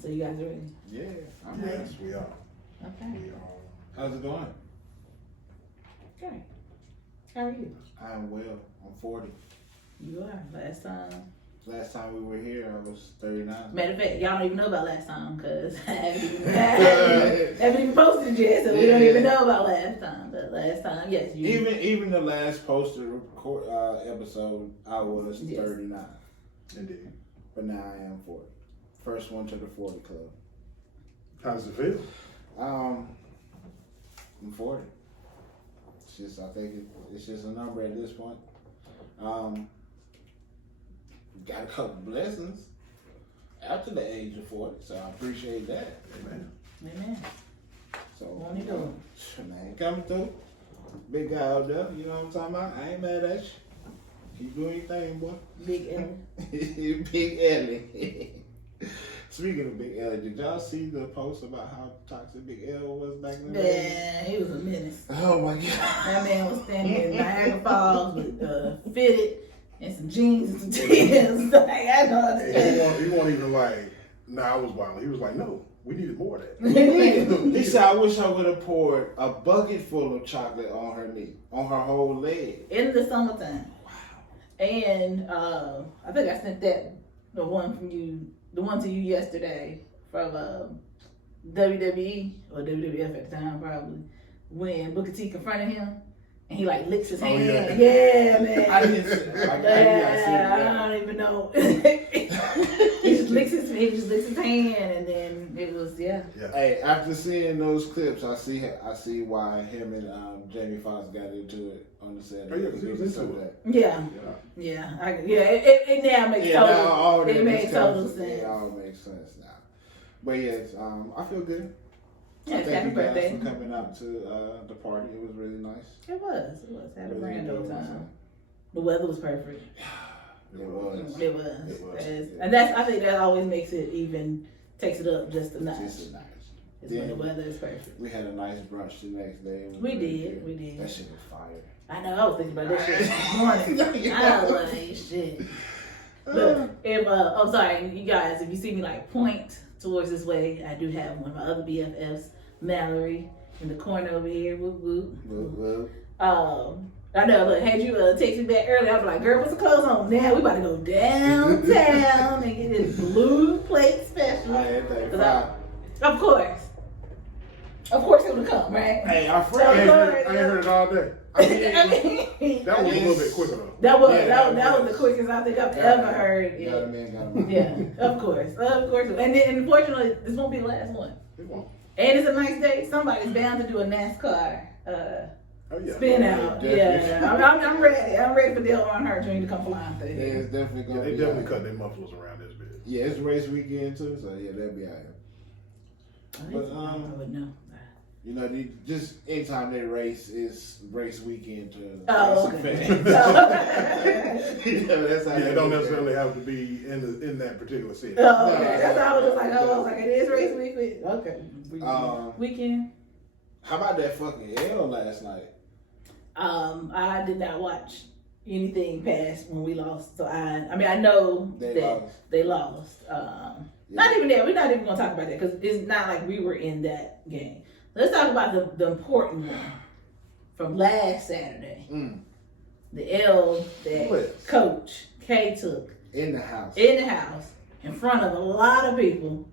So you guys are ready? Yeah, I'm Yes, ready. we are. Okay. We are. How's it going? Okay. How are you? I'm well. I'm 40. You are. Last time we were here, I was 39. Matter of fact, y'all don't even know about last time because I haven't even posted it yet, so we don't even know about last time. But last time, yes, you. Even the last posted episode, I was 39. Indeed. But now I am 40. First one to the 40 club. How does it feel? I'm 40. I think it's just a number at this point. Got a couple blessings after the age of 40, so I appreciate that. Amen. So, Won't he do it? Man, coming through. Big guy out there, you know what I'm talking about? I ain't mad at you. Keep doing your thing, boy. Big Ellie. Big Ellie. Speaking of Big Ellie, did y'all see the post about how toxic Big L was back in the day? Yeah, he was a menace. Oh my God. That man was standing in Niagara Falls with fitted and some jeans and some Tims. Like, I don't understand. He wasn't even like, I was wild. He was like, no, we needed more of that. He said, I wish I would have poured a bucket full of chocolate on her knee, on her whole leg. In the summertime. Wow. And I think I sent the one to you yesterday from WWE or WWF at the time probably, when Booker T confronted him and he like licks his hand. Yeah, man. I didn't see that. I don't even know. he just licks his hand and then it was Hey, after seeing those clips, I see why him and Jamie Foxx got into it on the set. Oh yeah, because he was into it. It now makes total. It made total sense. It all makes sense now. But yes, I feel good. Yes, Thank happy you guys birthday. for coming out to the party. It was really nice. It was. Had a Really grand old enjoyed time. myself. The weather was perfect. It was. It was. It And I think that always makes it even, takes it up just a notch. Just nice. It's when the weather is perfect. We had a nice brunch the next day. We did. That shit was fire. I know, I was thinking about that shit this morning. I was like, shit. But if, I'm sorry, you guys, if you see me like point towards this way, I do have one of my other BFFs, Mallory, in the corner over here. Whoop, whoop. Whoop, whoop. I know, look, had you text me back earlier, I'd be like, girl, what's the clothes on? Now we about to go downtown and get this blue plate special. I had that. Of course it would come, right? Hey, our I friend. ain't heard it all day. That was a little bit quicker though. That was the quickest I think I've ever heard. Got a man. Yeah, of course. And then, unfortunately, this won't be the last one. It won't. And it's a nice day. Somebody's bound to do a NASCAR spin out. Yeah. I'm ready. I'm ready for Dale Earnhardt Jr. to come flying through. Yeah, it's definitely gonna They be definitely out. cut their mufflers around this bit. Yeah, it's race weekend too, so yeah, that'll be out here. But I would know. you know, just anytime they race is race weekend to Oh, racing okay. fans. You know, that's how Yeah, they it don't look at necessarily have to be in that particular city. Oh, okay. That's how I was just like, it is race week. Okay. Weekend. How about that fucking L last night? I did not watch anything past when we lost. So I know they lost. Not even that. We're not even gonna talk about that because it's not like we were in that game. Let's talk about the important one from last Saturday. The L that Coach K took in the house in front of a lot of people.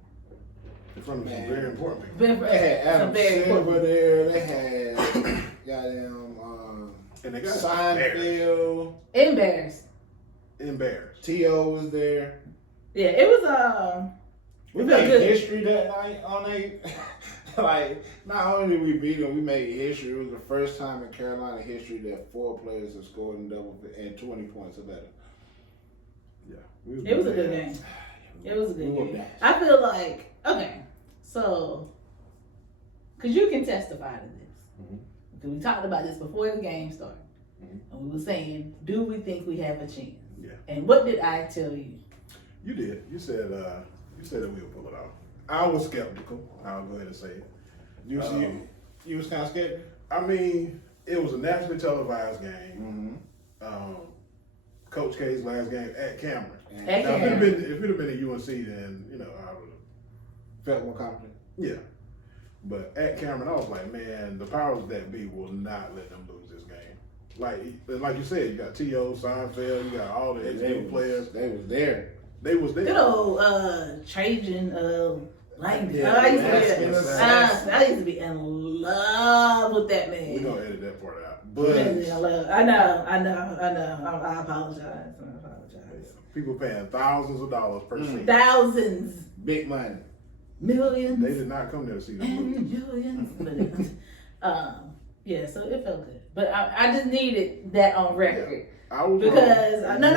In front of some very important people. They had Adam Silver there. They had goddamn And they got Seinfeld. Embarrassed. T.O. was there. Yeah, it was We made history that night on a like. Not only did we beat them, we made history. It was the first time in Carolina history that 4 players have scored in double and 20 points or better. Yeah, it was a good game. It was a good game. I feel like so because you can testify to this because we talked about this before the game started, and we were saying, do we think we have a chance? Yeah. And what did I tell you? You did. You said that we would pull it off. I was skeptical. I'll go ahead and say it. You was kind of scared? I mean, it was a nationally televised game. Coach K's last game at Cameron. Now, if it had been at UNC, then I would have Felt more confident. Yeah. But at Cameron, I was like, man, the powers that be will not let them lose this game. Like you said, you got T.O., Seinfeld, you got all the ex players. They was there. They was there. Good old Trajan Langdon. Yeah, I used to be in love with that man. We're gonna edit that part out. But I know. I apologize. People paying thousands of dollars per seat. Thousands. Big money. Millions. They did not come there to see them and millions. Yeah, so it felt good. But I just needed that on record. Yeah, I was because no,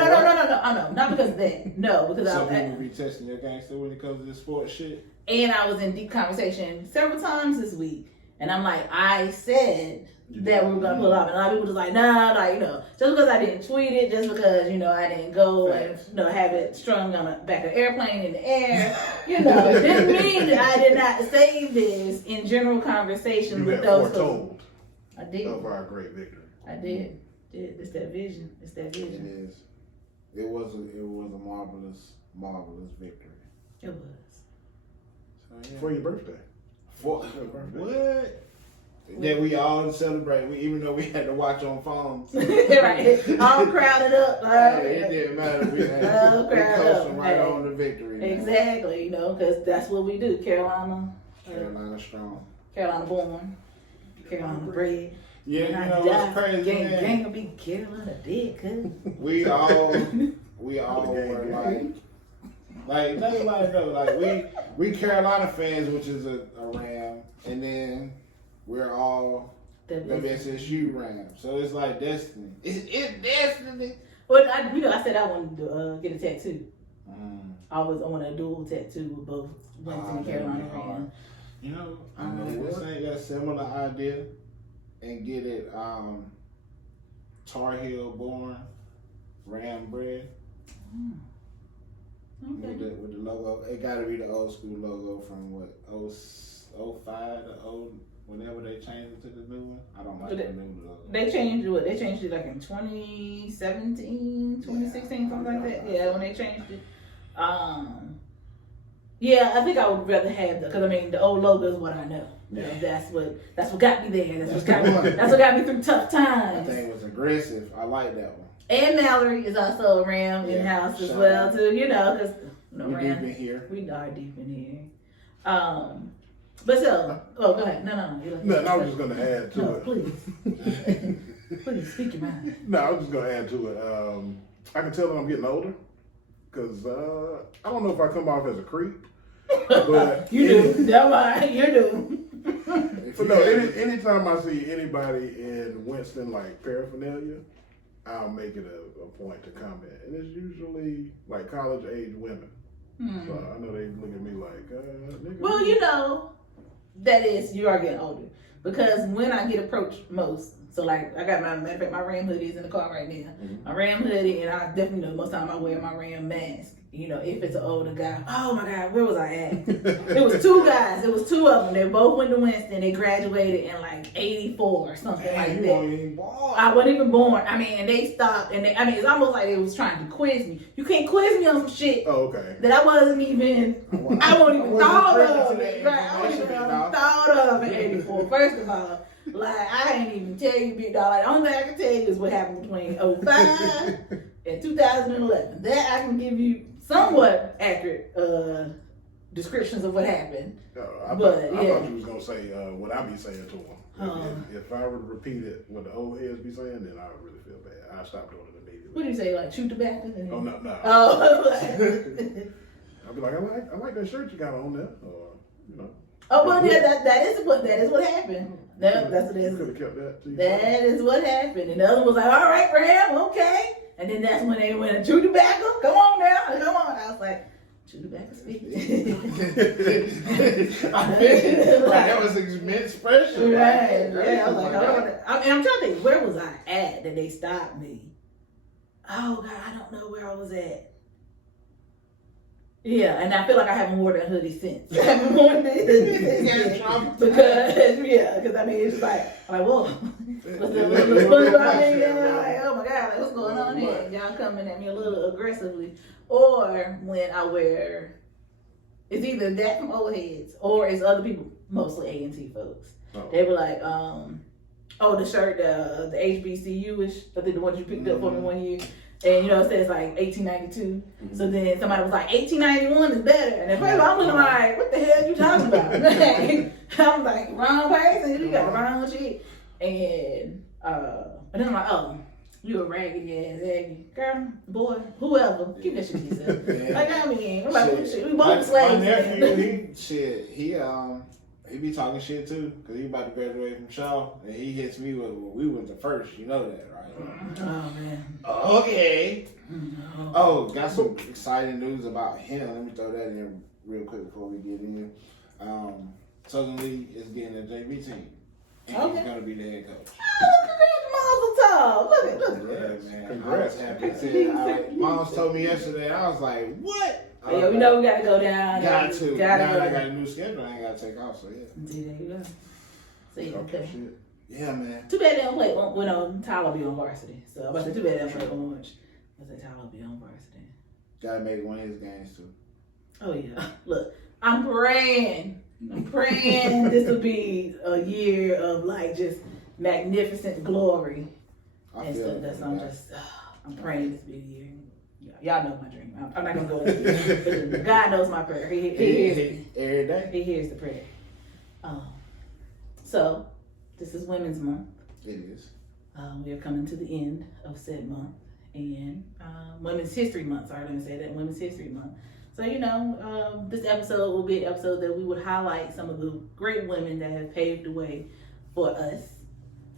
not because of that. No, because some people be testing your gangster when it comes to this sports shit. And I was in deep conversation several times this week, and I'm like, I said that we were gonna pull off, and a lot of people just like, nah, like, just because I didn't tweet it, just because I didn't go and have it strung on the back of an airplane in the air, didn't mean that I did not say this in general conversation with those. Foretold. I did. Of our great victory. I did. It's that vision. It's that vision. It is. It was a marvelous victory. It was. So, yeah. For your birthday. What? That we all celebrate, even though we had to watch on phones. Right. All crowded up. It didn't matter. We coasting right Hey. on the victory. Man. Exactly, because that's what we do. Carolina strong. Carolina born. Carolina bred. Yeah, it's crazy. Gang will be Carolina dead, cuz. We all were like think about it though. Like we Carolina fans, which is a Ram, and then we're all SSU Rams. So it's like destiny. It's destiny. Well, I said I wanted to get a tattoo. I want a dual tattoo with both Winston and Carolina Rams. I know this ain't got a similar idea, and get it Tar Heel born, Ram bred. Okay. With the logo, it got to be the old school logo from what 05 to whenever they changed it to the new one. I don't like the new logo. They changed it. They changed it like in 2017, 2016, something like that. Yeah, when they changed it. Yeah, I think I would rather have because the old logo is what I know. Yeah. That's what got me there. That's what got me through tough times. I think it was aggressive. I like that one. And Mallory is also a Ram in house as well too. Because we're deep in here. We are deep in here. But so, go ahead. No. I was just gonna add to it. Please speak your mind. No, I was just gonna add to it. I can tell that I'm getting older because I don't know if I come off as a creep, but you do. Don't mind. You do. But no, anytime I see anybody in Winston like paraphernalia, I'll make it a point to comment, and it's usually like college age women. So I know they look at me like, nigga. Well, that is, you are getting older. Because when I get approached most, so like I got my Ram hoodies in the car right now. My Ram hoodie, and I definitely know most time I wear my Ram mask. If it's an older guy, oh my God, where was I at? It was two guys. It was two of them. They both went to Winston. They graduated in like 84 or something like that. I wasn't even born. And they stopped, and it's almost like they was trying to quiz me. You can't quiz me on some shit that I wasn't even, I wasn't even thought of. Right? I wasn't even thought of in 84. First of all, I ain't even tell you, big dog. The only thing I can tell you is what happened between 05 and 2011. That I can give you somewhat accurate descriptions of what happened. I thought you was gonna say what I be saying to them. If I would repeat it, what the old heads be saying, then I would really feel bad. I stopped doing it immediately. What do you say, like chew tobacco? Oh no. Oh, I'll be like, I like that shirt you got on there, or Oh, well, yeah, that is what happened. That's what it is. Could have kept that. That is what happened. And the other was like, all right, Ram, okay. And then that's when they went, chew tobacco? Come on now, come on. I was like, chew tobacco speaking. That was immense pressure. Right. Yeah, I was like, I'm trying to think, where was I at that they stopped me? Oh, God, I don't know where I was at. Yeah, and I feel like I haven't worn a hoodie since. I haven't worn this because it's like, whoa, what's oh my God, what's going on here? Y'all coming at me a little aggressively, or when I wear It's either that from old heads or it's other people, mostly A&T folks. Oh. They were like, the shirt, the HBCU-ish, I think the one you picked up for me one year. And it says like 1892. Mm-hmm. So then somebody was like, 1891 is better. And at first I'm looking like, what the hell are you talking about? I'm like, wrong person. You got the wrong shit. And then I'm like, oh, you a raggedy ass Aggie. Girl, boy, whoever. Keep that shit to yourself. Yeah. Like, I mean, I'm like, shit. We both slaves. My nephew, he be talking shit too. Because he about to graduate from Shaw. And he hits me with, well, we went the first. You know that, right? Oh, man. Okay. No. Oh, got some exciting news about him. Let me throw that in real quick before we get in. Southern Lee is getting a JV team. And he's going to be the head coach. Oh, look at Yeah, man. Congrats. I was happy. Moms told me yesterday. I was like, what? Yeah, we know we got to go down. Got to. Now I got a new schedule. I ain't got to take off, so yeah. See, there you go. See, okay. Shit. Yeah, man. Too bad they don't play when Tyler be on varsity. So I'm about to say, too bad they don't play Orange. I say Tyler be on varsity. Gotta make one of his games too. Oh yeah. Look, I'm praying this will be a year of like just magnificent glory and stuff. That's not just. I'm praying this be a year. Y'all know my dream. I'm not gonna go into it. God knows my prayer. He hears me every day. He hears the prayer. So. This is Women's Month. It is. We are coming to the end of said month. And Women's History Month. Sorry, let me say that. Women's History Month. So, this episode will be an episode that we would highlight some of the great women that have paved the way for us.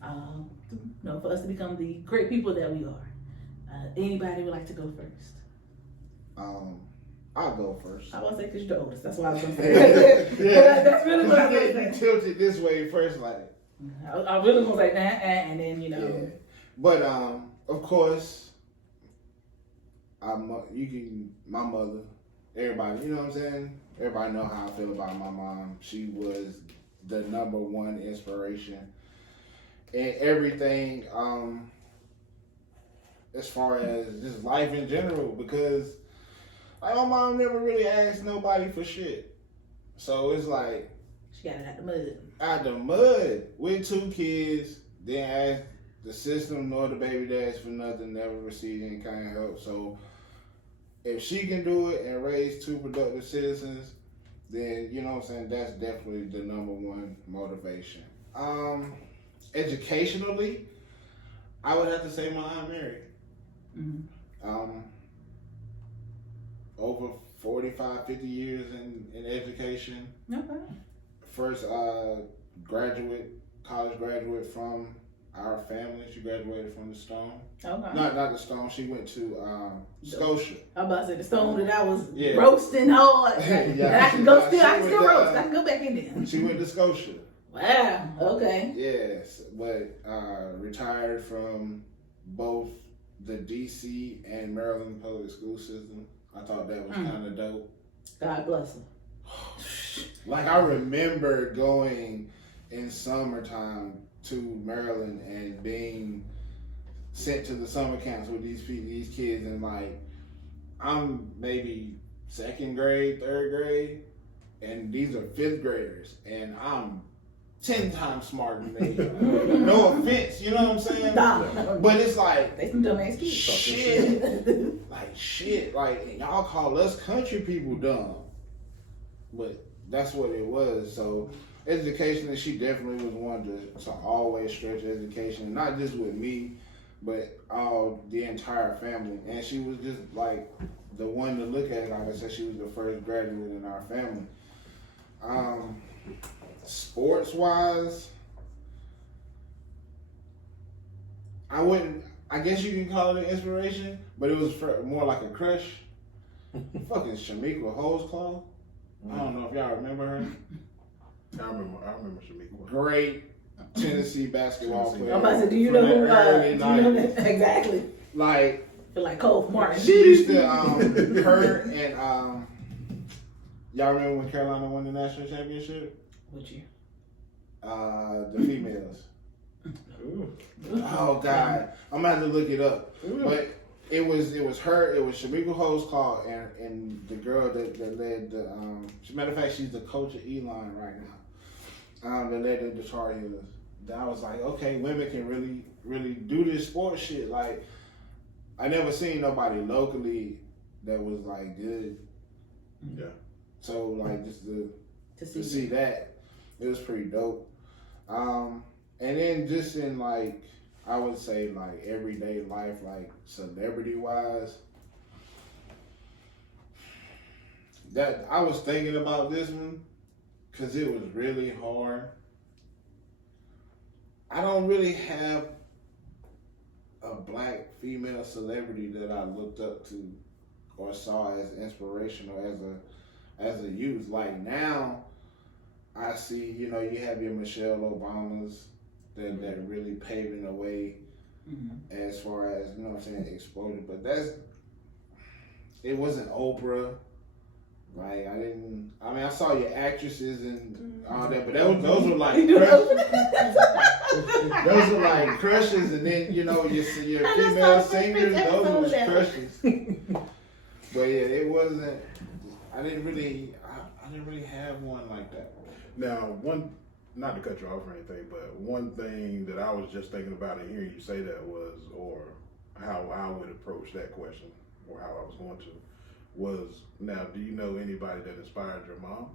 For us to become the great people that we are. Anybody would like to go first? I'll go first. I was say because you're the oldest. That's why I was going to say. Yeah. That's really what I was going to say. You tilted this way first, like. I really gonna say that, and then Yeah. But of course, my mother, everybody, you know what I'm saying? Everybody know how I feel about my mom. She was the number one inspiration in everything, as far as just life in general. Because like my mom never really asked nobody for shit, so it's like. She got it out the mud. Out the mud with 2 kids, didn't ask the system nor the baby dads for nothing, never received any kind of help. So if she can do it and raise 2 productive citizens, then you know what I'm saying, that's definitely the number one motivation. Educationally, I would have to say my Aunt Mary. Mm-hmm. Over 45, 50 years in education. Okay. First college graduate from our family. She graduated from the Stone. Okay. Not the Stone. She went to Scotia. I'm about to say the Stone that I was roasting hard. I can go still. I can still roast. I can go back in there. She went to Scotia. Wow. Okay. Yes, but retired from both the DC and Maryland public school system. I thought that was kind of dope. God bless her. Like I remember going in summertime to Maryland and being sent to the summer camps with these kids, and like I'm maybe 2nd grade, 3rd grade, and these are 5th graders, and I'm 10 times smarter than they. No offense, you know what I'm saying? Nah. But it's like they some dumbass kids. Shit, like y'all call us country people dumb, but that's what it was. So education, she definitely was one to always stretch education, not just with me, but the entire family. And she was just like the one to look at. Like I said, she was the first graduate in our family. Sports wise, I guess you can call it an inspiration, but it was more like a crush. Fucking Shamika Holesclaw. I don't know if y'all remember her. I remember Shamika. Great Tennessee basketball player. I'm about to say, do you know who? Do you know that? Exactly. Like, feel like Cole Martin. She used to her and y'all remember when Carolina won the national championship? What year? The females. Ooh. Oh God, I'm gonna have to look it up. Ooh. But It was her. It was Shamika Holtzclaw and the girl that led the. Matter of fact, she's the coach of Elon right now. That led the Tar Heels. That I was like, okay, women can really do this sports shit. Like, I never seen nobody locally that was like good. Yeah. So like just to see that, it was pretty dope. And then just in like, I would say like everyday life, like celebrity wise, that I was thinking about this one because it was really hard. I don't really have a black female celebrity that I looked up to or saw as inspirational as a youth. Like now, I see, you have your Michelle Obamas that really paving the way as far as, exploded. But it wasn't Oprah. Like, I saw your actresses and all that, but those were like those are like crushes, and then your female singers, those were crushes. But yeah, it wasn't. I didn't really have one like that. Now, not to cut you off or anything, but one thing that I was just thinking about and hearing you say that was, or how I would approach that question, or how I was going to, was, now, do you know anybody that inspired your mom?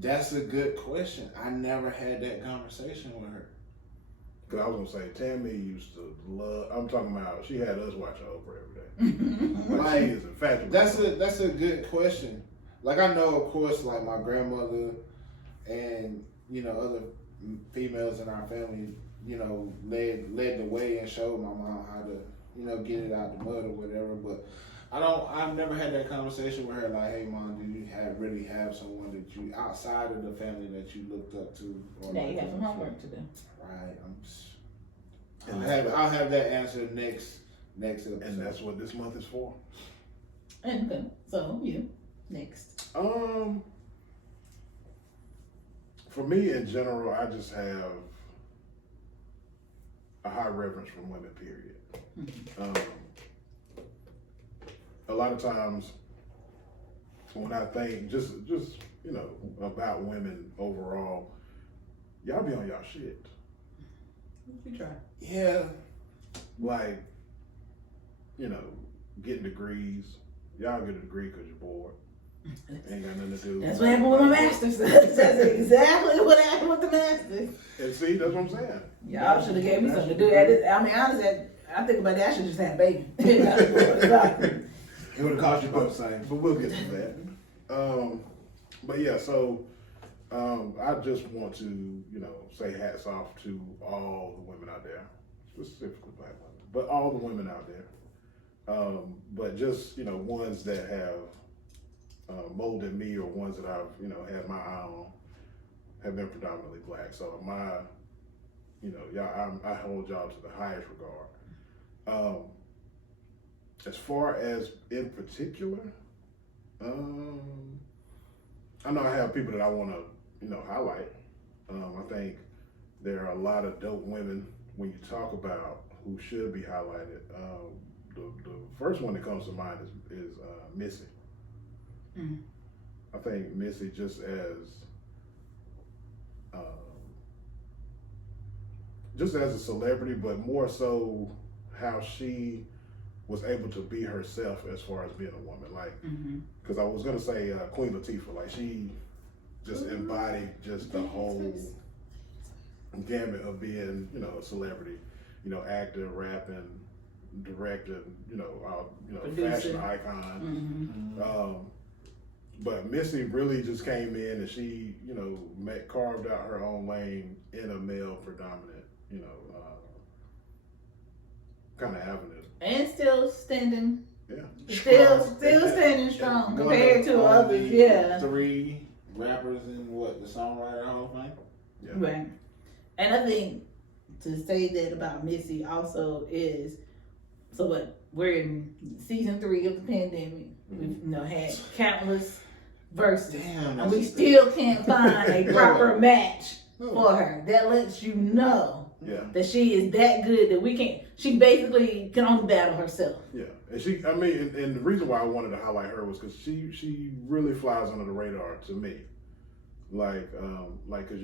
That's a good question. I never had that conversation with her. Because I was going to say, Tammy used to love, I'm talking about, she had us watch Oprah every day. Like, she is infatuated. That's a good question. Like, I know, of course, like my grandmother and, other females in our family, led the way and showed my mom how to, get it out the mud or whatever. But I've never had that conversation with her like, hey mom, do you really have someone that you, outside of the family, that you looked up to? Or now you have some homework to do. Right. I'll have that answer next episode. And that's what this month is for. Okay. So you next. For me in general, I just have a high reverence for women, period. A lot of times when I think just about women overall, y'all be on y'all shit. You try. Yeah. Like, getting degrees. Y'all get a degree because you're bored. Ain't got nothing to do. That's what happened with my master's. That's exactly what happened with the master's. And see, that's what I'm saying. Y'all should have gave me something to do. Honestly, I think about that. I should just have a baby. It would have cost you both the same. But we'll get to that. But yeah, so I just want to, say hats off to all the women out there, specifically black women, but all the women out there. But just, ones that have molded me, or ones that I've, had my eye on, have been predominantly black. So I hold y'all to the highest regard. As far as in particular, I know I have people that I want to, highlight. I think there are a lot of dope women when you talk about who should be highlighted. The first one that comes to mind is Missy. Mm-hmm. I think Missy, just as a celebrity, but more so how she was able to be herself as far as being a woman. Like, because I was gonna say Queen Latifah, like she just embodied just the whole gamut of being, a celebrity, acting, rapping, directing, fashion icon. But Missy really just came in and she, carved out her own lane in a male predominant, kind of avenue. And still standing. Yeah. Still standing strong compared to others. Yeah. 3 rappers in the Songwriter Hall of Fame. Yeah. Right. And I think to say that about Missy also is, so what, we're in season 3 of the pandemic. We've had countless verses. Damn, and we still can't find a proper match for her. That lets you know Yeah. That she is that good that she basically can only battle herself. Yeah. And and the reason why I wanted to highlight her was because she really flies under the radar to me. Like, cause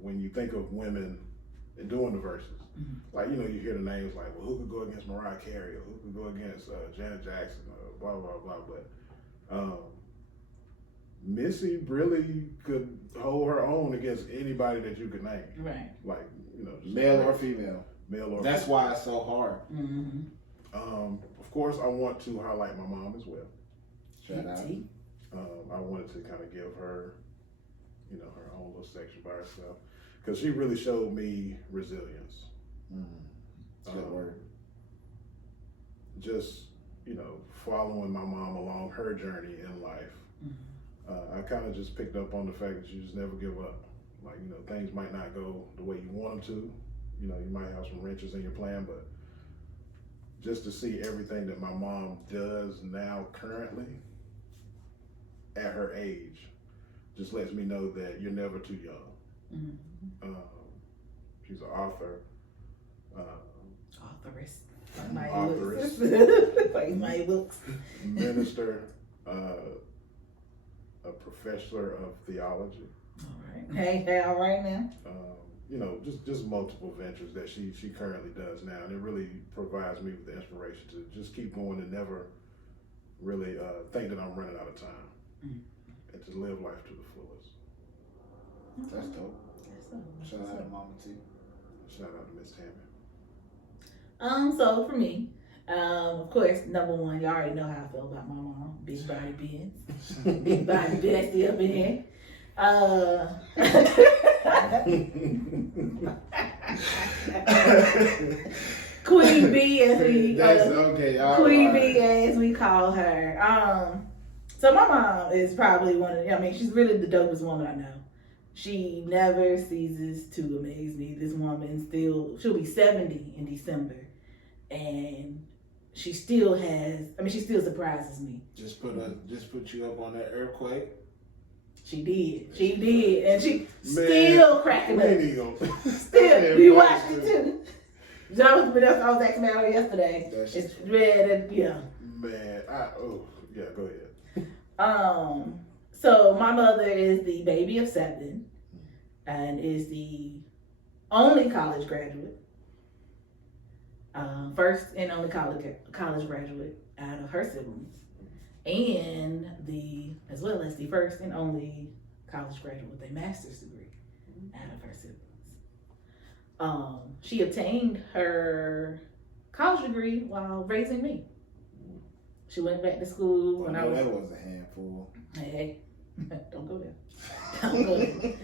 when you think of women and doing the verses, like, you hear the names like, well, who could go against Mariah Carey or who could go against Janet Jackson or blah, blah, blah. But Missy really could hold her own against anybody that you could name. Right. Like, male or female. That's why it's so hard. Mm-hmm. Of course, I want to highlight my mom as well. Shout out. I wanted to kind of give her, her own little section by herself, because she really showed me resilience. Good word. Just, following my mom along her journey in life. I kind of just picked up on the fact that you just never give up. Like, things might not go the way you want them to. You might have some wrenches in your plan, but just to see everything that my mom does now currently at her age just lets me know that you're never too young. She's an author. Authoress. Authoress. Like my books. Minister. A professor of theology. All right. Hey, all right now. Just multiple ventures that she currently does now, and it really provides me with the inspiration to just keep going and never really think that I'm running out of time, and to live life to the fullest. That's dope. Shout out to Mama T. Shout out to Miss Tammy. So for me, of course, number one, y'all already know how I feel about my mom. Big body Benz. Big body bestie up in here. Queen B as we Queen B as we call her. So my mom is probably she's really the dopest woman I know. She never ceases to amaze me. This woman she'll be 70 in December, and she still surprises me. Just put you up on that earthquake. She did, and she still cracking up. Still, you watched it too. I was asking about her yesterday. It's red and yeah. Man, go ahead. So my mother is the baby of 7, and is the only college graduate. First and only college graduate out of her siblings, and as well as the first and only college graduate with a master's degree out of her siblings. She obtained her college degree while raising me. She went back to school when that was a handful. Hey, don't go there. Don't go there.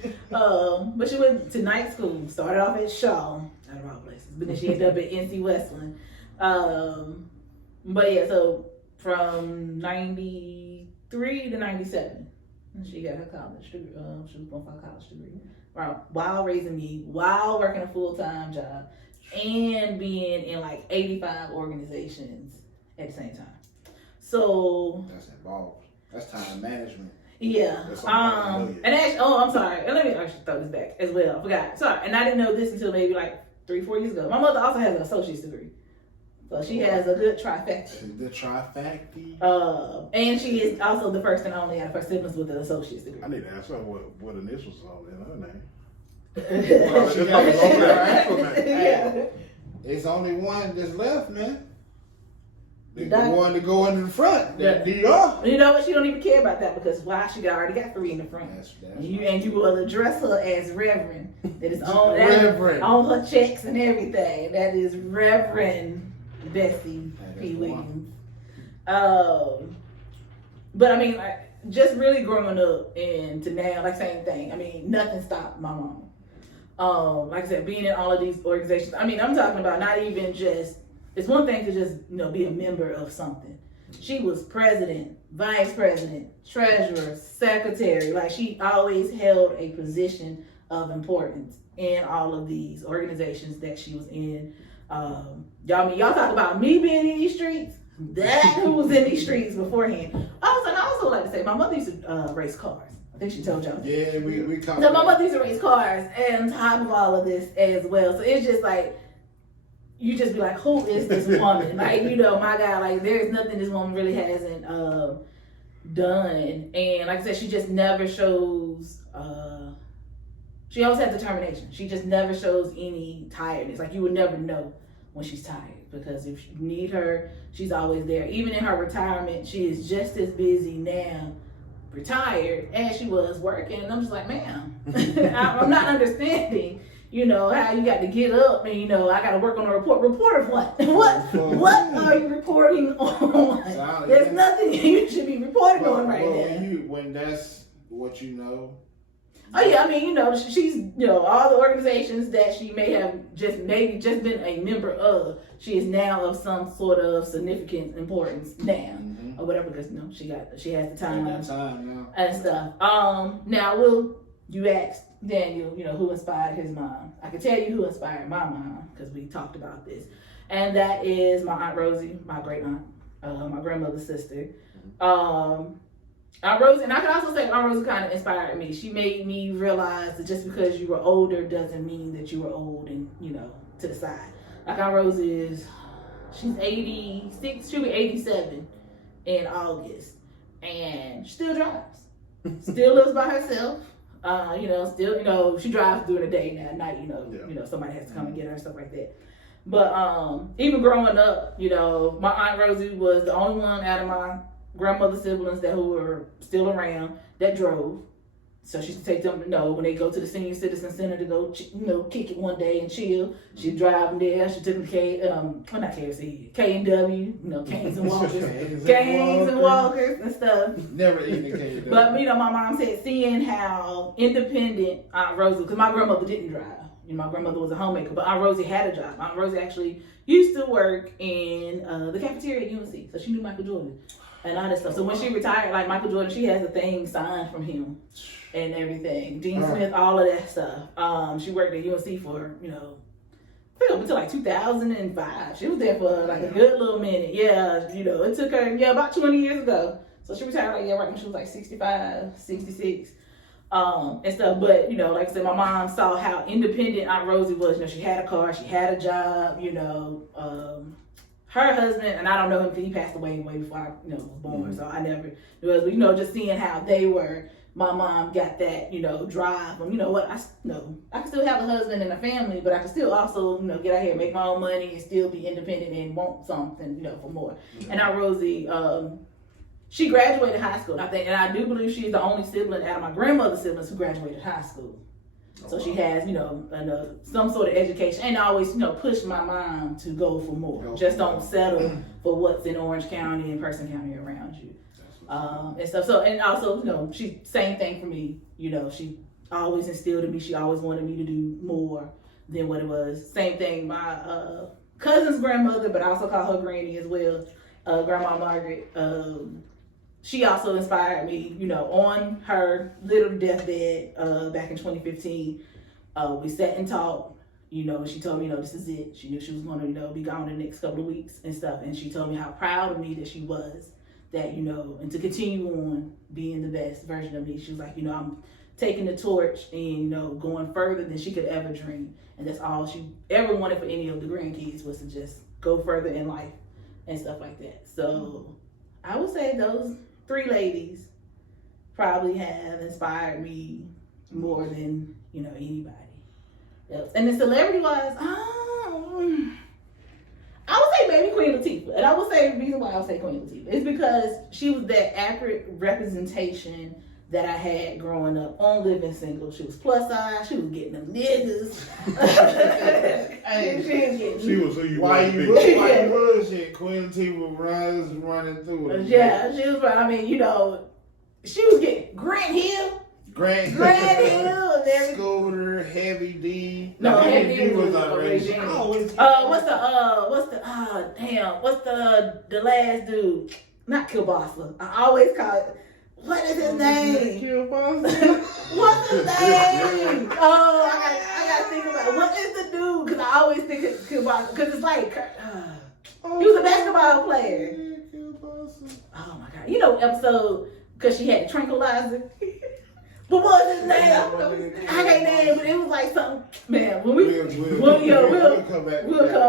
But she went to night school. Started off at Shaw, out of all places, but then she ended up at NC Westland. But yeah, so from 93 to 97, she got her college degree. She was going for a college degree while raising me, while working a full-time job, and being in like 85 organizations at the same time. So that's involved. That's time management. Yeah. And actually, I'm sorry. And let me actually throw this back as well. I forgot. Sorry. And I didn't know this until maybe like 3-4 years ago. My mother also has an associate's degree. So she has a good trifecta. The trifecta. And she is also the first and only out of her siblings with an associate's degree. I need to ask her what initials are in her name. Yeah. It's only one that's left, man. The one to go in the front. That DR. You know what? She don't even care about that because she already got 3 in the front. And you will address her as Reverend. That is on her checks and everything. That is Reverend Bessie P. Williams. But I mean, like, just really growing up and to now, like same thing. I mean, nothing stopped my mom. Like I said, being in all of these organizations. I mean, I'm talking about not even just. It's one thing to just be a member of something. She was president, vice president, treasurer, secretary. Like she always held a position of importance in all of these organizations that she was in. Y'all talk about me being in these streets. That who was in these streets beforehand. I also like to say my mother used to race cars. think she told y'all. Yeah, we caught. So my mother used to race cars, and on top of all of this as well. So it's just like, you just be like, who is this woman? Like, you know, my God, like there's nothing this woman really hasn't done. And like I said, she just never shows, she always has determination. She just never shows any tiredness. Like you would never know when she's tired, because if you need her, she's always there. Even in her retirement, she is just as busy now, retired, as she was working. And I'm just like, ma'am, I'm not understanding, you know, how you got to get up and, you know, I got to work on a report. Report of what? What are you reporting on? There's nothing you should be reporting on right now. When that's what you know. Oh yeah, I mean, you know, she's, you know, all the organizations that she may have just been a member of, she is now of some sort of significant importance now, or whatever, because, you know, she has the time and stuff. Now, you asked Daniel, you know, who inspired his mom. I can tell you who inspired my mom, because we talked about this, and that is my Aunt Rosie, my great aunt, my grandmother's sister. Aunt Rosie, and I can also say Aunt Rosie kind of inspired me. She made me realize that just because you were older doesn't mean that you were old and, you know, to the side. Like Aunt Rosie she's 86, she'll be 87 in August, and she still drives. Still lives by herself. You know, still, you know, she drives during the day, and at night, you know, somebody has to come and get her and stuff like that. But even growing up, you know, my Aunt Rosie was the only one out of my grandmother's siblings who were still around that drove. So she used to take them, you know, when they go to the senior citizen center to go, you know, kick it one day and chill. She'd drive them there. She took them to K&W, you know, Canes and Walkers. Canes and Walkers and stuff. Never eaten a K&W. But, you know, my mom said seeing how independent Aunt Rosie, because my grandmother didn't drive. You know, my grandmother was a homemaker, but Aunt Rosie had a job. Aunt Rosie actually used to work in the cafeteria at UNC, so she knew Michael Jordan and all that stuff. So when she retired, like Michael Jordan, she has a thing signed from him and everything. Dean Smith, all of that stuff. She worked at UNC for, you know, I think up until like 2005. She was there for like a good little minute. Yeah, you know, it took her, about 20 years ago. So she retired right when she was like 65, 66. And stuff, but, you know, like I said, my mom saw how independent Aunt Rosie was. You know, she had a car, she had a job, you know, her husband, and I don't know him because he passed away way before I, you know, was born, so I never knew. But, you know, just seeing how they were, my mom got that, you know, drive. And you know what, I can still have a husband and a family, but I can still also, you know, get out here and make my own money and still be independent and want something, you know, for more. And Aunt Rosie, she graduated high school, I think, and I do believe she's the only sibling out of my grandmother's siblings who graduated high school. So she has, you know, some sort of education, and always, you know, push my mom to go for more. Just don't settle for what's in Orange County and Person County around you, and stuff. So, and also, you know, she same thing for me. You know, she always instilled in me. She always wanted me to do more than what it was. Same thing, my cousin's grandmother, but I also call her granny as well, Grandma Margaret. She also inspired me, you know, on her little deathbed back in 2015. We sat and talked, you know, and she told me, you know, this is it. She knew she was going to, you know, be gone in the next couple of weeks and stuff. And she told me how proud of me that she was, that, you know, and to continue on being the best version of me. She was like, you know, I'm taking the torch and, you know, going further than she could ever dream. And that's all she ever wanted for any of the grandkids, was to just go further in life and stuff like that. So I would say those 3 ladies probably have inspired me more than, you know, anybody else. And the celebrity wise, I would say maybe Queen Latifah. And I would say the reason why I would say Queen Latifah is because she was that accurate representation that I had growing up on Living Single. She was plus size. She was getting them niggas. She was who you wanted to be. Why you bullshit? Queen Latifah was running through it. Yeah, she was. I mean, you know, she was getting Grant Hill. Grant Hill and everything. Scooter, Heavy D. No, Heavy D was already. What's the last dude? Not Kilbasa. I always call it. What is his name? What's his name? Oh, I gotta think about it. What is the dude? Because I always think it's Kilbasa. Because it's like, he was a basketball player. Oh my God. You know, episode, because she had tranquilizer. But what was his name? I can't name, but it was like something. Man, when we'll come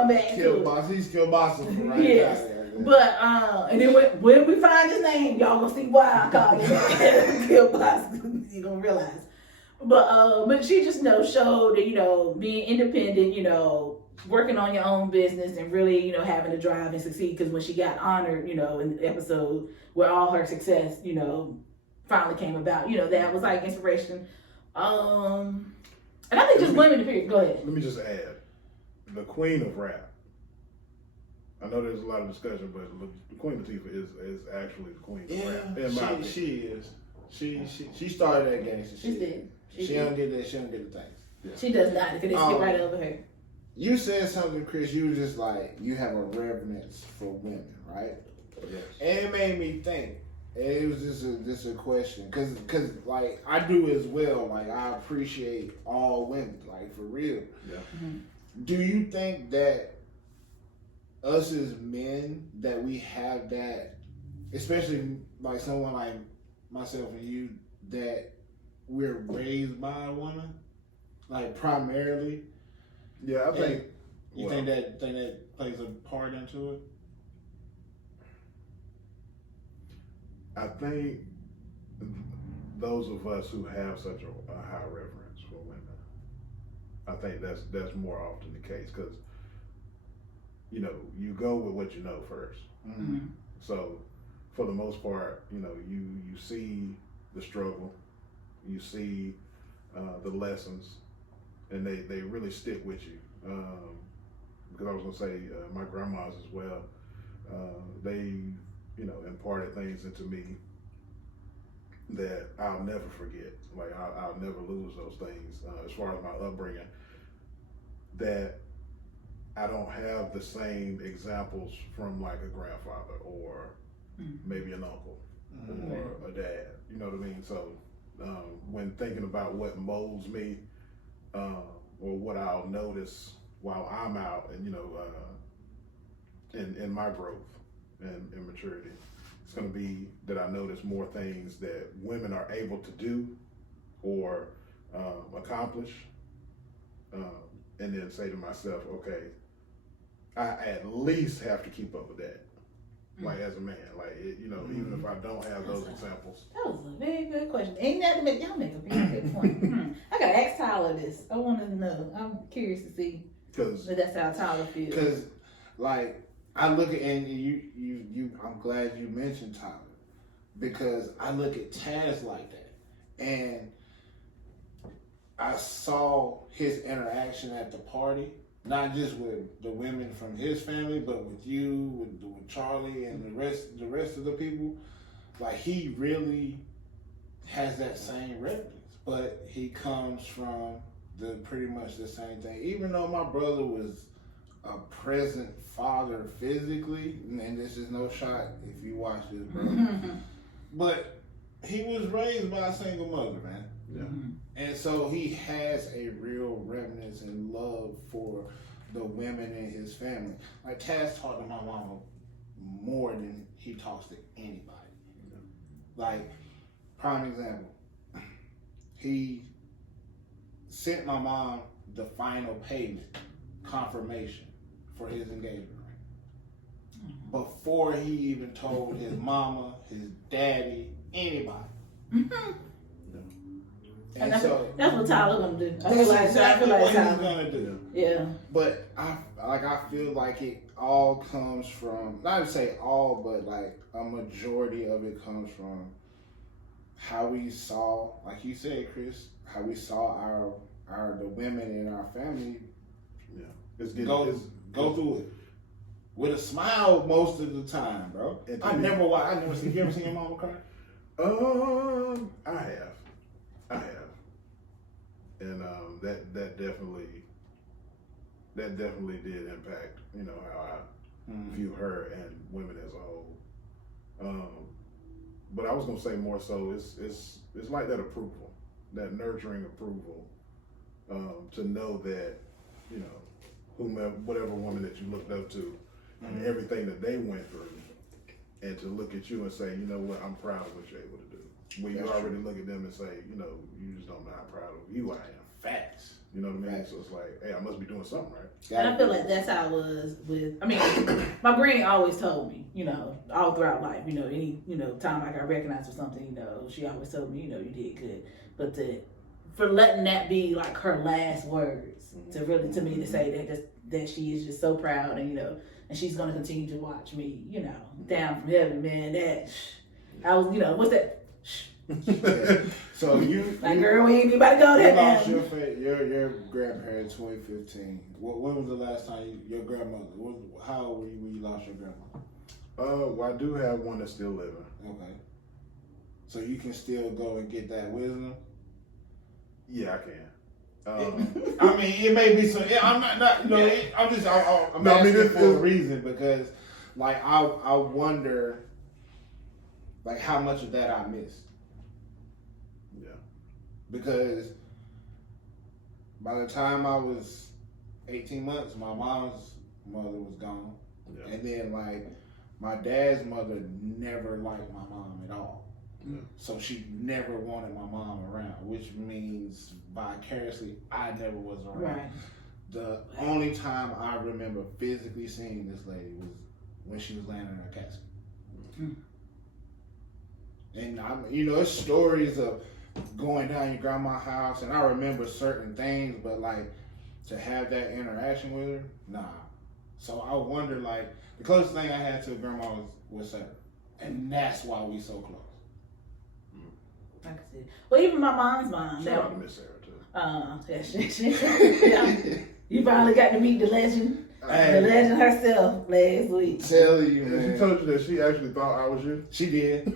back. Kill boss. He's kill boss right. Yes. But and then when we find his name, y'all gonna see why I called him kill boss. You gonna realize. But she just showed that being independent, working on your own business and really having to drive and succeed. Because when she got honored, in the episode where all her success, finally came about, that was like inspiration. And I think just women. Go ahead. Let me just add, the queen of rap. I know there's a lot of discussion, but the Queen Latifah is actually the queen of rap. She is. She started that gangster shit. She don't get that. She don't get the things. Yeah. She does not. If it skip right over her. You said something, Chris. You was just like you have a reverence for women, right? Yes. And it made me think. It was just a question, cause like I do as well. Like I appreciate all women, like for real. Yeah. Mm-hmm. Do you think that us as men that we have that, especially like someone like myself and you, that we're raised by a woman, like primarily? Yeah, I think. You think that plays a part into it? I think those of us who have such a high reverence for women, I think that's more often the case because you go with what you know first. Mm-hmm. So for the most part, you see the struggle, you see the lessons, and they really stick with you. Because I was gonna say my grandmas as well. They imparted things into me that I'll never forget. Like I'll never lose those things as far as my upbringing. That I don't have the same examples from like a grandfather or maybe an uncle or a dad. You know what I mean? So when thinking about what molds me or what I'll notice while I'm out and in my growth and maturity, it's going to be that I notice more things that women are able to do or accomplish, and then say to myself, okay, I at least have to keep up with that, like as a man, like even if I don't have those examples. That was a very good question. Ain't that y'all make a very good point. I gotta ask Tyler this. I want to know. I'm curious to see because that's how Tyler feels. Because like I look at and you I'm glad you mentioned Tyler because I look at Taz like that and I saw his interaction at the party. Not just with the women from his family, but with you, with Charlie, and the rest of the people. Like he really has that same reverence, but he comes from pretty much the same thing. Even though my brother was a present father physically, and this is no shot if you watch this, bro. But he was raised by a single mother, man. Yeah. And so he has a real reverence and love for the women in his family. Like Taz talked to my mama more than he talks to anybody. Yeah. Like, prime example, he sent my mom the final payment confirmation for his engagement ring before he even told his mama, his daddy, anybody. And that's what Tyler gonna do. That's exactly what he's gonna do. Yeah. But I feel like it all comes from, not to say all, but like a majority of it comes from how we saw, like you said, Chris, how we saw the women in our family go through it with a smile most of the time, bro. I never seen. You ever seen your mama cry? I have, and that definitely did impact how I view her and women as a whole. But I was gonna say more so it's like that approval, that nurturing approval, to know that whomever, whatever woman that you looked up to, and everything that they went through, and to look at you and say, you know what, I'm proud of what you're able to do. When you already look at them and say, you know, you just don't know how proud of you I am. Facts. You know what I mean? Facts. So it's like, hey, I must be doing something right. And I feel like that's how it was with, I mean, my granny always told me, you know, all throughout life, you know, any, you know, time I got recognized for something, you know, she always told me, you know, you did good. But for letting that be like her last words to really, to me, to say that she is just so proud and, you know, and she's going to continue to watch me, you know, down from heaven, man, I was, you know, what's that? So you girl, we ain't even about to go there now. You lost your grandparent in 2015. When was the last time your grandmother? How old were you when you lost your grandma? Well, I do have one that's still living. Okay. So you can still go and get that wisdom. Yeah, I can. I mean, it may be some. Yeah, I'm not. You know, I'm asking for a reason because, like, I wonder, like, how much of that I missed. Yeah. Because by the time I was 18 months, my mom's mother was gone, and then like my dad's mother never liked my mom at all. Yeah. So she never wanted my mom around, which means vicariously I never was around. Right. The only time I remember physically seeing this lady was when she was laying in her casket. Mm-hmm. And you know, it's stories of going down your grandma's house, and I remember certain things, but like to have that interaction with her, nah. So I wonder, like, the closest thing I had to a grandma was Sarah, and that's why we so close. I can see. Well, even my mom's mom. Shout out to Miss Sarah too. Yeah, you finally got to meet the legend. The legend herself last week. Tell you, man. She told you that she actually thought I was you? She did.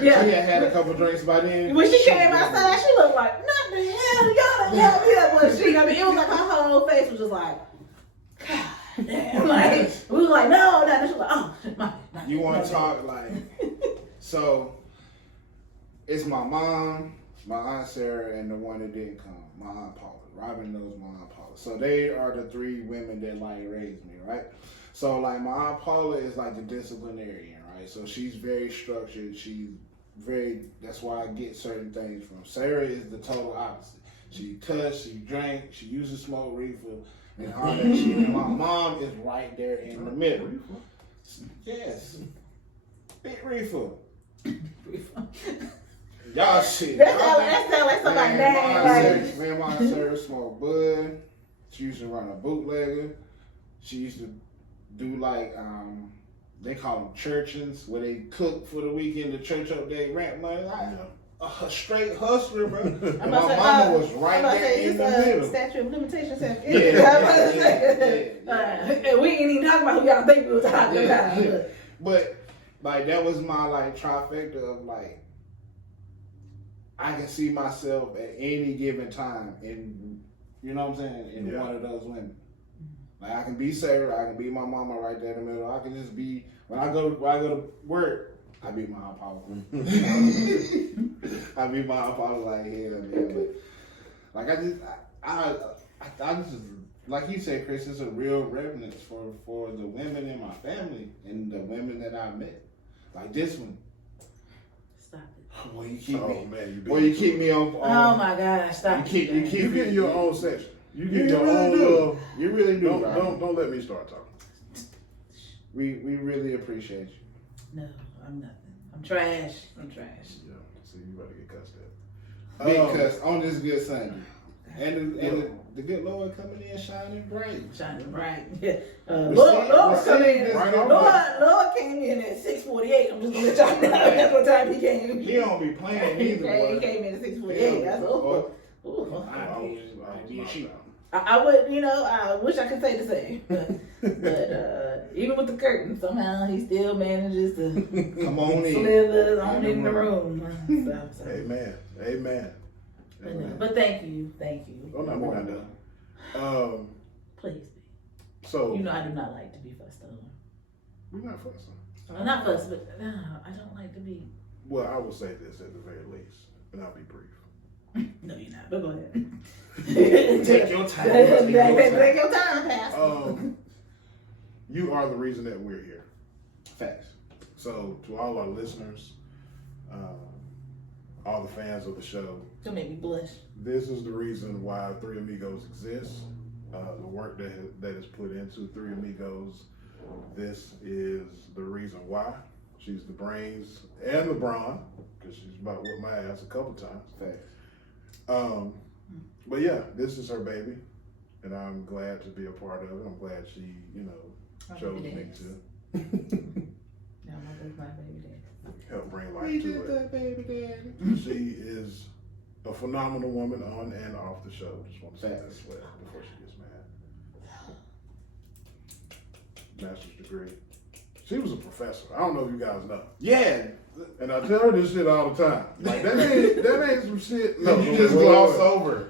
Yeah. She had a couple drinks by then. When she came outside, she looked like, not the hell, y'all done left me up. But she, I mean, it was like her whole face was just like, God damn. Like, we was like, no. And she was like, oh, my. You want to talk like, so it's my mom, my Aunt Sarah, and the one that didn't come, my Aunt Paula. Robin knows my Aunt Paula. So they are the three women that like raised me, right? So like my Aunt Paula is like the disciplinarian, right? So she's very structured. She's very, that's why I get certain things from. Sarah is the total opposite. She cussed, she drank, she used to smoke reefer and all that shit. And my mom is right there in the middle. Yes. Big reefer. Y'all shit. That sound like somebody name. Man, my Sarah smoked bud. She used to run a bootlegger. She used to do like, they call them churchings, where they cook for the weekend, the church update rent money. Like, a straight hustler, bro. My mama was right there in the middle. Statute of limitations. Yeah. We ain't even talking about who y'all think we was talking about. Yeah. But like that was my like trifecta of like, I can see myself at any given time in, you know what I'm saying, in one of those women. Like I can be Sarah, I can be my mama right there in the middle. I can just be when I go to work, I be my Aunt Paula. I be my Aunt Paula like hell, man. Like I just like you said, Chris, it's a real reverence for the women in my family and the women that I met. Like this one. Stop it. Well, you keep me. Man, you keep me on. Oh my gosh! Stop. You keep getting your own section. You get your own little. You really do. Don't let me start talking. We really appreciate you. No, I'm nothing. I'm trash. Yeah. See, you about to get cussed at. Because on this good Sunday, and the good Lord coming in shining bright. Yeah. Lord came in. Right Lord came in at 6:48. I'm just gonna let y'all know that's what time he came. He don't be playing either. He came in at 6:48. That's over. I would, you know, I wish I could say the same, but even with the curtain, somehow he still manages to come on in, slither on in the room. So. Amen. But thank you. Oh no, we're not done. Please be. So you know, I do not like to be fussed on. We're not fussing. Not fussed, but no, I don't like to be. Well, I will say this at the very least, and I'll be brief. No, you're not. But go ahead. Take your time. Take your time, Pastor. You are the reason that we're here. Facts. So to all our listeners, all the fans of the show, to make me blush. this is the reason why Three Amigos exists. The work that is put into Three Amigos. This is the reason why. She's the brains and the brawn, because she's about whipped my ass a couple times. Facts. But yeah, this is her baby, and I'm glad to be a part of it. I'm glad she, chose me to No, my baby dad. help bring life to it. That baby daddy. She is a phenomenal woman on and off the show. Just want to say that before she gets mad. Master's degree. She was a professor. I don't know if you guys know. Yeah. And I tell her this shit all the time. Like that ain't some shit. No, you just gloss over.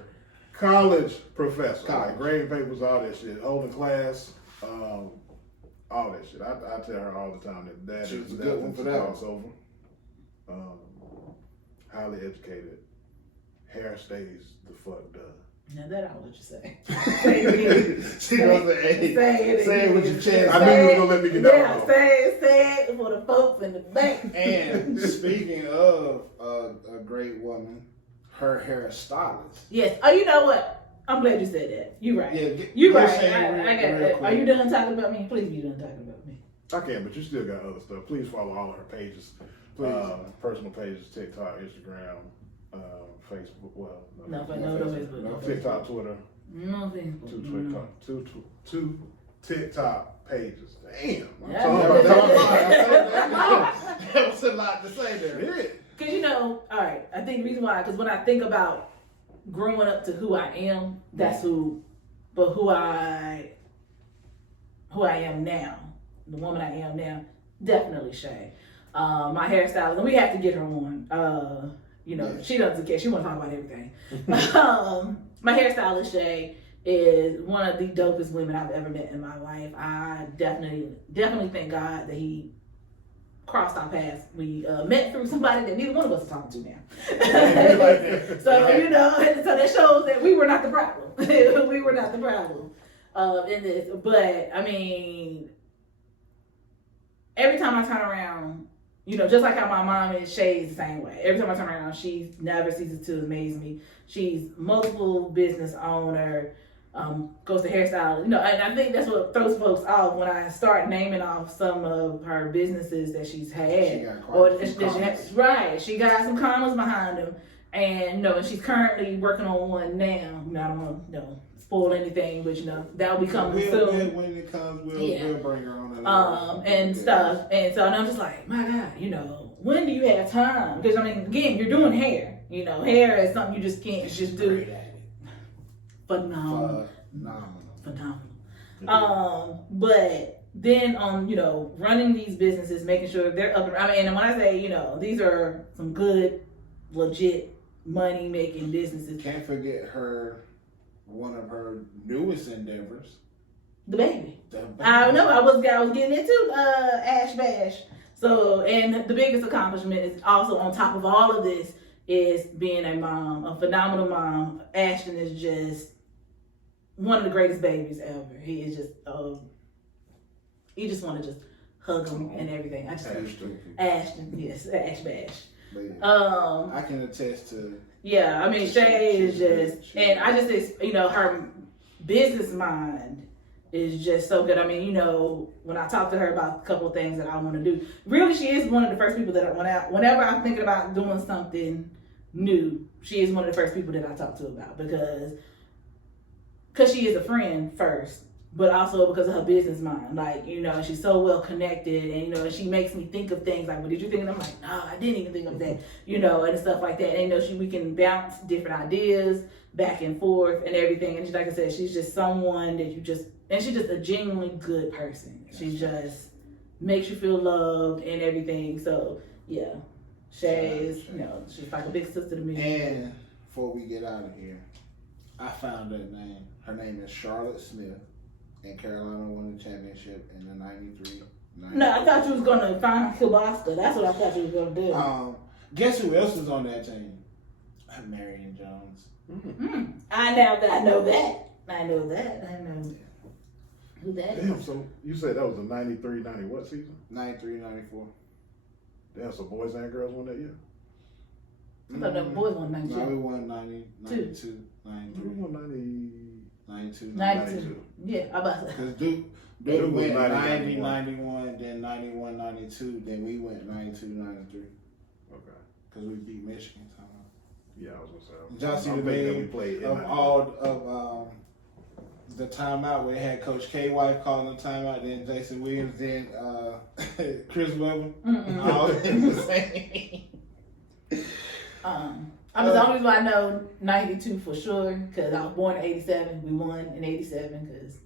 College professor. Like grading papers, all that shit. Holding class, all that shit. I tell her all the time that She was is a good one for that. gloss over. Highly educated. Hair stays the fuck done. Now that I'll let you say. She goes to say it with your chest. I knew you were gonna let me get that Yeah, off. say it for the folks in the back. And speaking of a great woman, her hairstylist. Yes. Oh, you know what? I'm glad you said that. You're right. Yeah, you're get right. Shane I got. real quick. Are you done talking about me? Please be done talking about me. I can, but you still got other stuff. Please follow all of her pages. Please. Personal pages, TikTok, Instagram, Facebook. Well, No Facebook. No TikTok, Twitter. No Facebook. Two TikTok pages. Damn. I'm Yeah. talking about That was a lot to say there. Yeah. Because, all right, I think the reason why, because when I think about growing up to who I am, that's who I am now, the woman I am now, definitely Shay. My hairstylist, and we have to get her on. She doesn't care. She want to talk about everything. My hairstylist, Shay, is one of the dopest women I've ever met in my life. I definitely thank God that he crossed our paths. We met through somebody that neither one of us are talking to now. So that shows that we were not the problem. We were not the problem in this. But I mean, every time I turn around, just like how my mom is, Shay is the same way. Every time I turn around, she never ceases to amaze me. She's multiple business owner, goes to hairstyle, and I think that's what throws folks off when I start naming off some of her businesses that she's had. She got some commas behind them, and and she's currently working on one now. I don't want to spoil anything, but that'll be coming soon. When it comes, we'll bring her on. And stuff, and so I'm just like, my God, when do you have time? Because again, you're doing hair. Hair is something you just can't just do. Phenomenal. But then on, running these businesses, making sure they're up and when I say, these are some good, legit money making businesses. Can't forget one of her newest endeavors. The baby. I know. I was getting into Ash Bash. So, and the biggest accomplishment is also on top of all of this is being a mom, a phenomenal mom. Ashton is just one of the greatest babies ever. He is just, you just want to just hug him and everything. Ashton, yes, Ash Bash. Yeah, I can attest to. Yeah, Shay is just, and I just, her business mind is just so good. When I talk to her about a couple of things that I want to do, really, she is one of the first people that whenever I'm thinking about doing something new, she is one of the first people that I talk to about because she is a friend first, but also because of her business mind. She's so well connected, and she makes me think of things like, "Well, did you think?" And I'm like, "No, I didn't even think of that," and stuff like that. And we can bounce different ideas back and forth and everything. And like I said, she's just someone that and she's just a genuinely good person. She just makes you feel loved and everything. So yeah, Shay is, she's like a big sister to me. And before we get out of here, I found her name. Her name is Charlotte Smith, and Carolina won the championship in the 93. No, I thought you was gonna find Kielbasa. That's what I thought you was gonna do. Guess who else is on that team? Marion Jones. Mm-hmm. I know who that is. Damn, so you said that was a 93-90 what season? 93, 94. Damn, so boys and girls won that year? I thought the boys won 92. No, we won 90, 92, 93. We won 92. 92. Yeah, I about to say. Because Duke Duke was went 90, 91, then 91, 92, then we went 92, 93. Okay. Because we beat Michigan. Yeah, I was gonna say. Did y'all see I'm the thinking meme we played of all of the timeout where they had Coach K wife calling the timeout, then Jason Williams, then Chris Webber? All in the same. I mean, the only reason why I know 92 for sure, because I was born in 87. We won in 87 because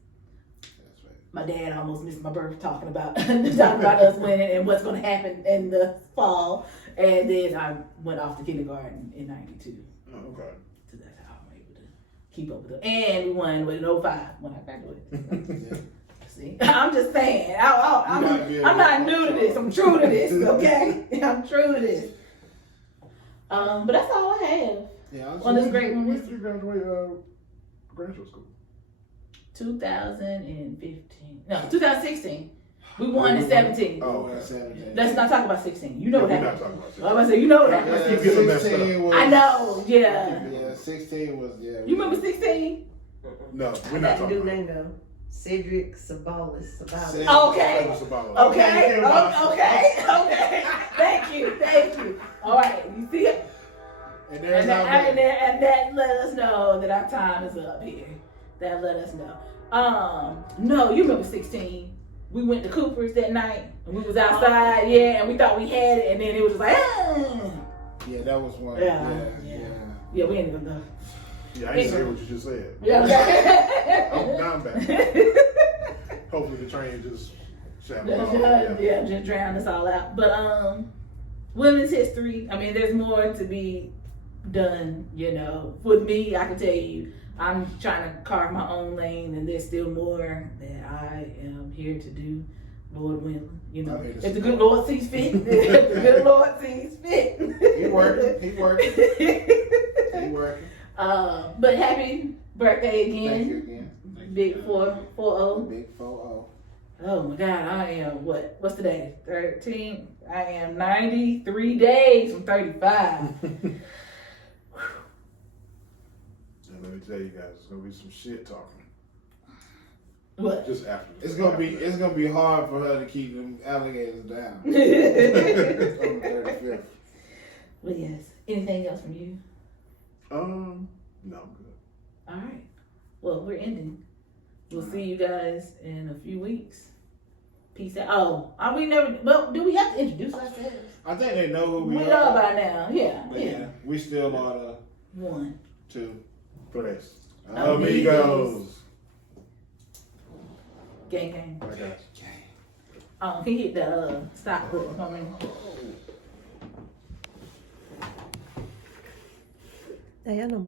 That's right. my dad almost missed my birth talking about us winning and what's going to happen in the fall. And then I went off to kindergarten in 92. Oh, okay. So that's how I'm able to keep up with it. And we won in 05 when I graduated. See, I'm just saying. I'm not new to this. I'm true to this, okay? I'm true to this. But that's all I have. Yeah, On this great one. When did you graduate graduate school? 2015. No, 2016. We won in 17. Oh, okay. okay. 17. Let's not talk about 16. You know Yeah, what we're not happened. talking about I 16. was about to say, you know what Yeah, happened. keep getting messed 16 was. I know, yeah. Yeah, 16 was, yeah. You remember 16? No, we're not talking about lingo. Cedric Sabalis. Cedric. Okay. That was about Okay. Okay. Thank you. All right. You see it? And there's And our that, man. and that let us know that our time is up here. That let us know. No, you remember 16. We went to Cooper's that night and we was outside, yeah, and we thought we had it, and then it was just like, Yeah, that was one. Yeah. Yeah, we ain't even know. Yeah, I didn't hear what you just said. Yeah. Oh, now I'm back. Hopefully the train just Yeah, just drown us all out. But women's history, I mean, there's more to be done, you know. With me, I can tell you, I'm trying to carve my own lane, and there's still more that I am here to do, Lord willing. You know, if the good Lord sees fit, if the good Lord sees fit. He working. But happy birthday Thank you again. again. Big 4-0. Big 4-0. Oh my God, I am what's today? 13. I am 93 days from 35. And let me tell you guys, it's gonna be some shit talking. What? Just after this. It's gonna be hard for her to keep them alligators down. On the 35th. But yes, anything else from you? No, I'm good. All right. Well, we're ending. We'll see you guys in a few weeks. Peace out. Oh, are we never? Well, do we have to introduce ourselves? I think they know who We we know are. by now. Yeah. But yeah, we still are the One. two. Tres. Amigos. Gang. I got you. Can you hit the stop button for me? Hey, I know.